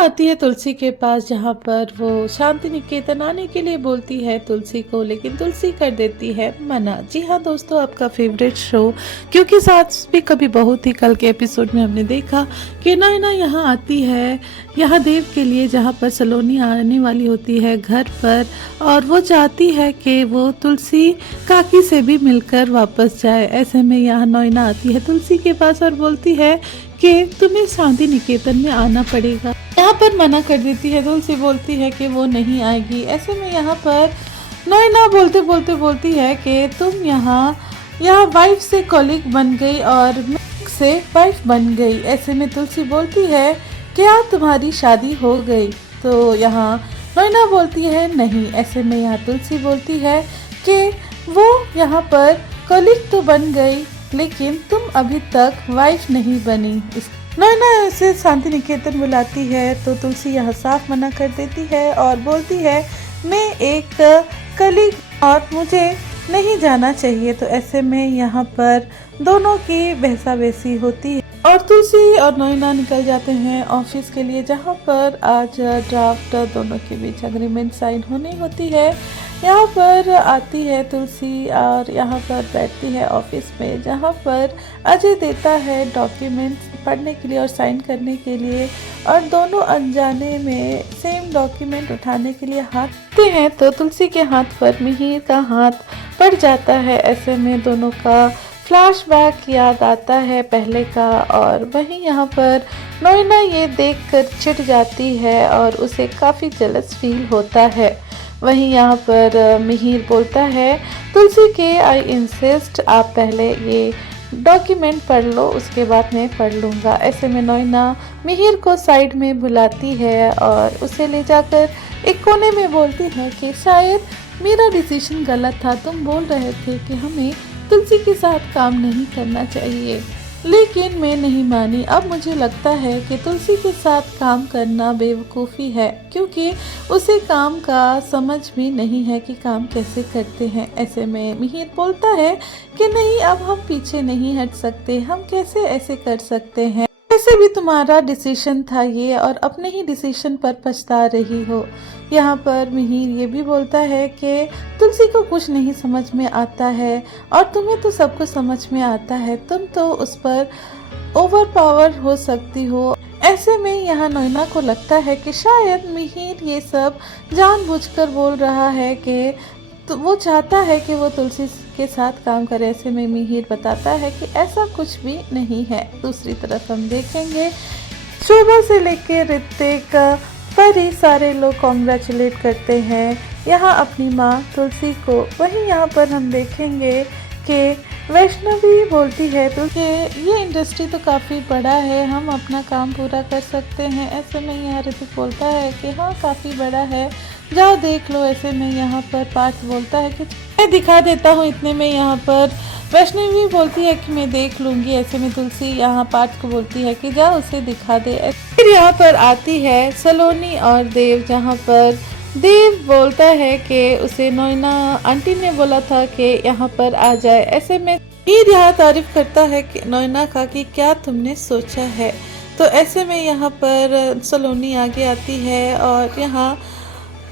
आती है तुलसी के पास, जहाँ पर वो शांति निकेतन आने के लिए बोलती है तुलसी को, लेकिन तुलसी कर देती है मना। जी हाँ दोस्तों, आपका फेवरेट शो क्योंकि साथ भी कभी बहुत ही कल के एपिसोड में हमने देखा कि नैना यहाँ आती है यहाँ देव के लिए, जहाँ पर सलोनी आने वाली होती है घर पर, और वो चाहती है कि वो तुलसी काकी से भी मिलकर वापस जाए। ऐसे में यहाँ नैना आती है तुलसी के पास और बोलती है कि तुम्हें शांति निकेतन में आना पड़ेगा। यहाँ पर मना कर देती है तुलसी, बोलती है कि वो नहीं आएगी। ऐसे में यहाँ पर नैना बोलती है कि तुम यहाँ वाइफ से कॉलीग बन गई और से वाइफ बन गई। ऐसे में तुलसी बोलती है क्या तुम्हारी शादी हो गई? तो यहाँ नैना बोलती है नहीं। ऐसे में यहाँ तुलसी बोलती है कि वो यहाँ पर कॉलीग तो बन गई, लेकिन तुम अभी तक वाइफ नहीं बनी। नैना इसे शांति निकेतन बुलाती है तो तुलसी यह साफ मना कर देती है और बोलती है मैं एक कलीग और मुझे नहीं जाना चाहिए। तो ऐसे में यहाँ पर दोनों की बहसाबहसी होती है और तुलसी और नैना निकल जाते हैं ऑफिस के लिए, जहाँ पर आज ड्राफ्ट दोनों के बीच एग्रीमेंट साइन होनी होती है। यहाँ पर आती है तुलसी और यहाँ पर बैठती है ऑफिस में, जहाँ पर अजय देता है डॉक्यूमेंट्स पढ़ने के लिए और साइन करने के लिए, और दोनों अनजाने में सेम डॉक्यूमेंट उठाने के लिए हाथ देते हैं तो तुलसी के हाथ पर मिहिर का हाथ पड़ जाता है। ऐसे में दोनों का फ्लैशबैक याद आता है पहले का, और वहीं यहाँ पर नैना ये देखकर चिढ़ जाती है और उसे काफ़ी जेलस फील होता है। वहीं यहाँ पर मिहिर बोलता है तुलसी के आई इंसिस्ट आप पहले ये डॉक्यूमेंट पढ़ लो, उसके बाद मैं पढ़ लूँगा। ऐसे में नैना मिहिर को साइड में बुलाती है और उसे ले जाकर एक कोने में बोलती है कि शायद मेरा डिसीजन गलत था, तुम बोल रहे थे कि हमें तुलसी के साथ काम नहीं करना चाहिए, लेकिन मैं नहीं मानी। अब मुझे लगता है कि तुलसी के साथ काम करना बेवकूफ़ी है, क्योंकि उसे काम का समझ भी नहीं है कि काम कैसे करते हैं। ऐसे में मिहिर बोलता है कि नहीं, अब हम पीछे नहीं हट सकते, हम कैसे ऐसे कर सकते हैं, वैसे भी तुम्हारा डिसीजन था ये और अपने ही डिसीजन पर पछता रही हो। यहाँ पर मिहिर ये भी बोलता है कि तुलसी को कुछ नहीं समझ में आता है और तुम्हें तो सब कुछ समझ में आता है, तुम तो उस पर ओवर पावर हो सकती हो। ऐसे में यहाँ नैना को लगता है कि शायद मिहिर ये सब जानबूझकर बोल रहा है कि तो वो चाहता है कि वो तुलसी के साथ काम करे। ऐसे में मिहिर बताता है कि ऐसा कुछ भी नहीं है। दूसरी तरफ हम देखेंगे शोभा से लेकर ऋतिक परी सारे लोग कॉन्ग्रेचुलेट करते हैं यहाँ अपनी माँ तुलसी को। वहीं यहाँ पर हम देखेंगे कि वैष्णवी बोलती है तो कि ये इंडस्ट्री तो काफ़ी बड़ा है, हम अपना काम पूरा कर सकते हैं। ऐसे में यहाँ ऋतिक बोलता है कि हाँ काफ़ी बड़ा है, जाओ देख लो। ऐसे में यहाँ पर पार्थ बोलता है कि मैं दिखा देता हूँ। इतने में यहाँ पर वैष्णवी बोलती है कि मैं देख लूँगी। ऐसे में तुलसी यहाँ पार्थ को बोलती है कि जाओ उसे दिखा दे। फिर यहाँ पर आती है सलोनी और देव, जहाँ पर देव बोलता है कि उसे नैना आंटी ने बोला था कि यहाँ पर आ जाए। ऐसे में मीर यहाँ तारीफ करता है कि नैना का कि क्या तुमने सोचा है। तो ऐसे में यहाँ पर सलोनी आगे आती है और यहाँ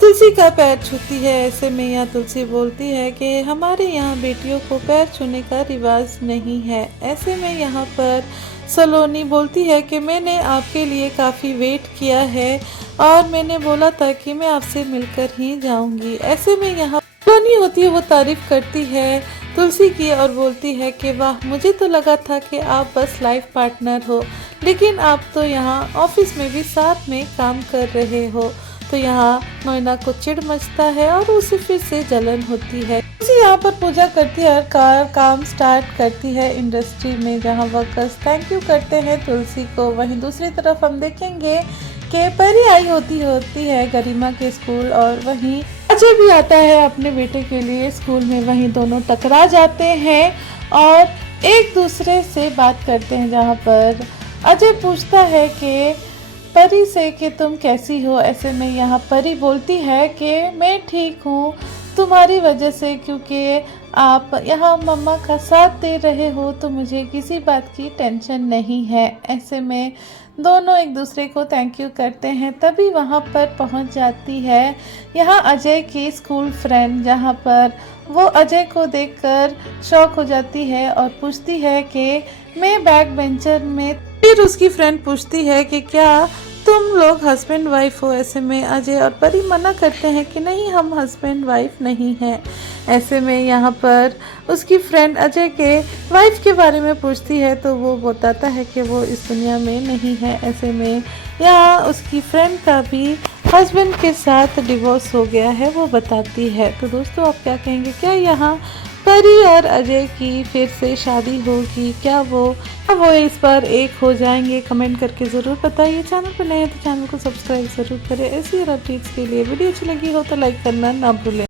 तुलसी का पैर छूती है। ऐसे में यहाँ तुलसी बोलती है कि हमारे यहाँ बेटियों को पैर छूने का रिवाज नहीं है। ऐसे में यहाँ पर सलोनी बोलती है कि मैंने आपके लिए काफ़ी वेट किया है और मैंने बोला था कि मैं आपसे मिलकर ही जाऊंगी। ऐसे में यहाँ सलोनी होती है, वो तारीफ करती है तुलसी की और बोलती है कि वाह, मुझे तो लगा था कि आप बस लाइफ पार्टनर हो, लेकिन आप तो यहाँ ऑफिस में भी साथ में काम कर रहे हो। तो यहाँ नैना को चिढ़ मचता है और उसे फिर से जलन होती है। उसी यहाँ पर पूजा करती है और काम स्टार्ट करती है इंडस्ट्री में, जहाँ वर्कर्स थैंक यू करते हैं तुलसी को। वहीं दूसरी तरफ हम देखेंगे कि परी आई होती है गरिमा के स्कूल, और वहीं अजय भी आता है अपने बेटे के लिए स्कूल में। वहीं दोनों टकरा जाते हैं और एक दूसरे से बात करते हैं, जहाँ पर अजय पूछता है कि परी से कि तुम कैसी हो। ऐसे में यहाँ परी बोलती है कि मैं ठीक हूँ तुम्हारी वजह से, क्योंकि आप यहाँ मम्मा का साथ दे रहे हो तो मुझे किसी बात की टेंशन नहीं है। ऐसे में दोनों एक दूसरे को थैंक यू करते हैं। तभी वहाँ पर पहुँच जाती है यहाँ अजय की स्कूल फ्रेंड, जहाँ पर वो अजय को देखकर शॉक हो जाती है और पूछती है कि मैं बैक बेंचर में। फिर उसकी फ्रेंड पूछती है कि क्या तुम लोग हस्बैंड वाइफ हो। ऐसे में अजय और परी मना करते हैं कि नहीं, हम हस्बैंड वाइफ नहीं हैं। ऐसे में यहाँ पर उसकी फ्रेंड अजय के वाइफ के बारे में पूछती है तो वो बताता है कि वो इस दुनिया में नहीं है। ऐसे में यहाँ उसकी फ्रेंड का भी हस्बैंड के साथ डिवोर्स हो गया है, वो बताती है। तो दोस्तों आप क्या कहेंगे, क्या यहाँ परी और अजय की फिर से शादी होगी? क्या वो इस बार एक हो जाएंगे? कमेंट करके ज़रूर बताइए। चैनल पर नए हैं तो चैनल को सब्सक्राइब ज़रूर करें। ऐसी और अपडेट्स के लिए वीडियो अच्छी लगी हो तो लाइक करना ना भूलें।